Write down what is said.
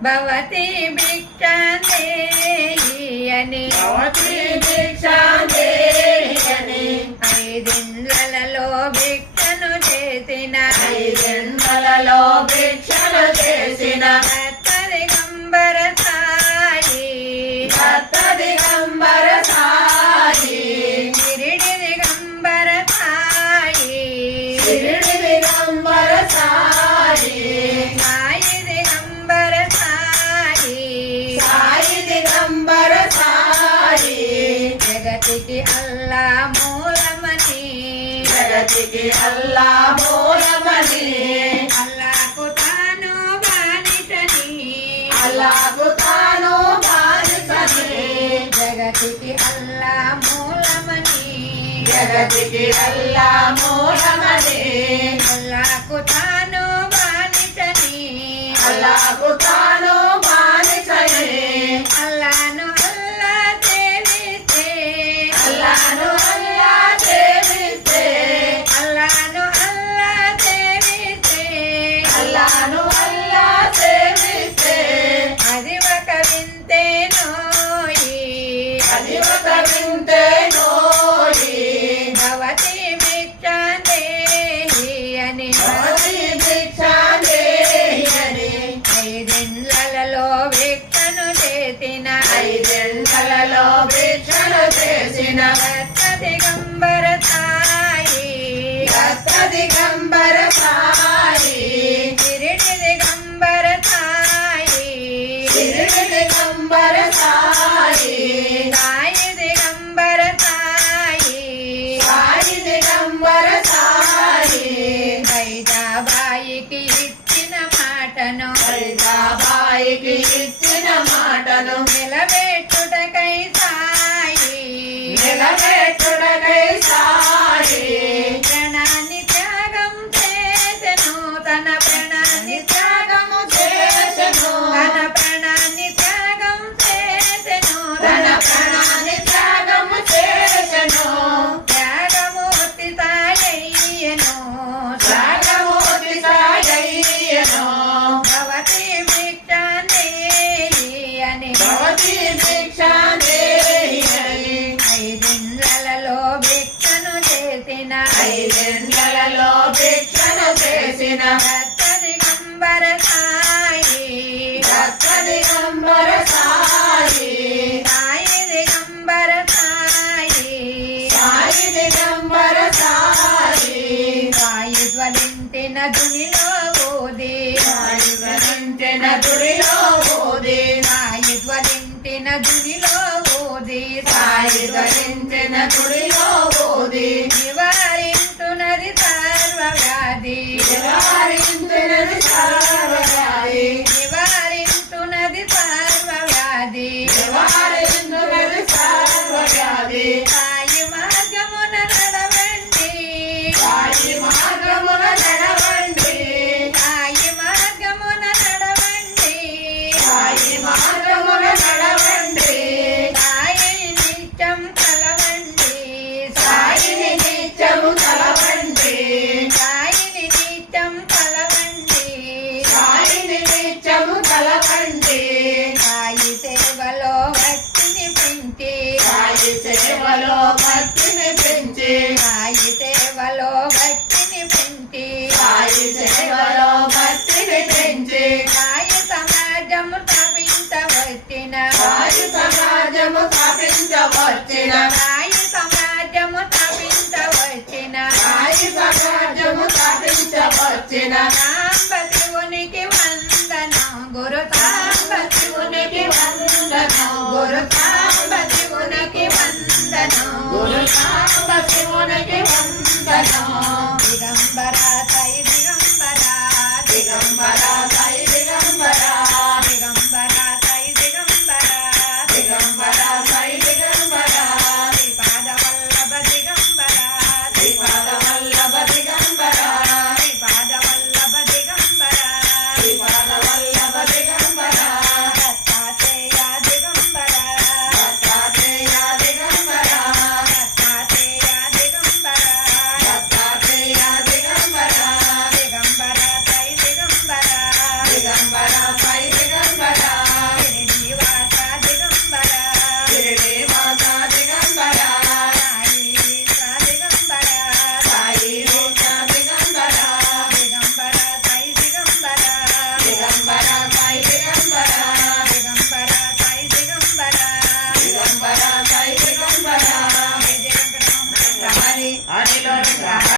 భవతి భిక్షాందేయని భవతి భిక్షాందేయని ఐదిండ్లలో భిక్షను చేసిన ఐదిండ్లలో భిక్షను చేసిన భక్త దిగంబర సాయి భక్త దిగంబర సాయి షిరిడి దిగంబర సాయి షిరిడి దిగంబర సాయి సాయి దిగంబర సాయి సాయి దిగంబర సాయి జగతికి అల్లా మూలమని జగతికి అల్లా మూలమని అల్లాకు తాను బానిసని అల్లాకు తాను బానిసని జగతికి అల్లా మూలమని జగతికి అల్లా మూలమని అల్లాకు తాను బానిసని అల్లాకు తాను బానిసని అల్లాను అల్లా సేవిస్తే అల్లాను అల్లా సేవిస్తే అల్లాను అల్లా సేవిస్తే అల్లాను అల్లా సేవిస్తే అది ఒక వింతేనోయి అది ఒక వింతేనోయి భవతి భిక్షాందేహి అని భవతి భిక్షాందేయని ఐదిండ్లలో భిక్షను చేసిన ఐదిండ్లలో భిక్షను చేసిన భక్త దిగంబర సాయి భక్త దిగంబర సాయి షిరిడి దిగంబర సాయి షిరిడి దిగంబర సాయి సాయి దిగంబర సాయి సాయి దిగంబర సాయి వైజాబాయికి ఇచ్చిన మాటను వైజాబాయికి ఇచ్చిన మాటను నిలబెట్టుటకై సాయి నిలబెట్టుటకై సాయి ప్రాణాన్ని త్యాగం చేసెను తన ప్రాణాన్ని త్యాగము చేసెను తన ప్రాణాన్ని త్యాగం చేసెను తన ప్రాణాన్ని త్యాగము చేసెను త్యాగమూర్తి సాయయ్యను త్యాగమూర్తి సాయయ్యను భవతి భిక్షాందేహి అని భవతి భిక్షాందేయని ఐదిండ్లలో భిక్షను చేసిన ఐదిండ్లలో భిక్షను చేసిన భక్త దిగంబర సాయి భక్త దిగంబర సాయి సాయి దిగంబర సాయి సాయి దిగంబర సాయి సాయి జ్వలించిన దునిలో ఊది సాయి జ్వలించిన దుడిలో ఊది సాయి జ్వలించిన దునిలో ఊది సాయి జ్వలించిన దుడిలో ఊది నివారించునది సర్వవ్యాధి నివారించినది సర్వవ్యాధి నివారించునది సర్వవ్యాధి నివారించినది సర్వవ్యాధి సాయి మార్గమున నడవండి సాయి మార్గమున నడవండి సాయి మార్గమున నడవండి సాయి మార్గమున నడవండి సాయిని నిత్యం కలవండి సాయిని నిత్యము కలవండి సాయిని నిత్యం కలవండి సాయిని నిత్యము కలవండి సాయి సేవలో భక్తిని పెంచి సాయి సేవలో భక్తిని పెంచి సాయి సేవలో భక్తిని పెంచి సాయి సేవలో భక్తిని పెంచి సాయి సమాజము స్థాపించవచ్చిన సాయి సమాజము స్థాపించవచ్చిన సాయి సమాజము స్థాపించవచ్చిన సాయి సమాజము స్థాపించవచ్చిన సాంబ శివునికి వందనం గురు సాంబ శివునికి వందనం గురు సాంబ శివునికి వందనం గురు సాంబ శివునికి వందనం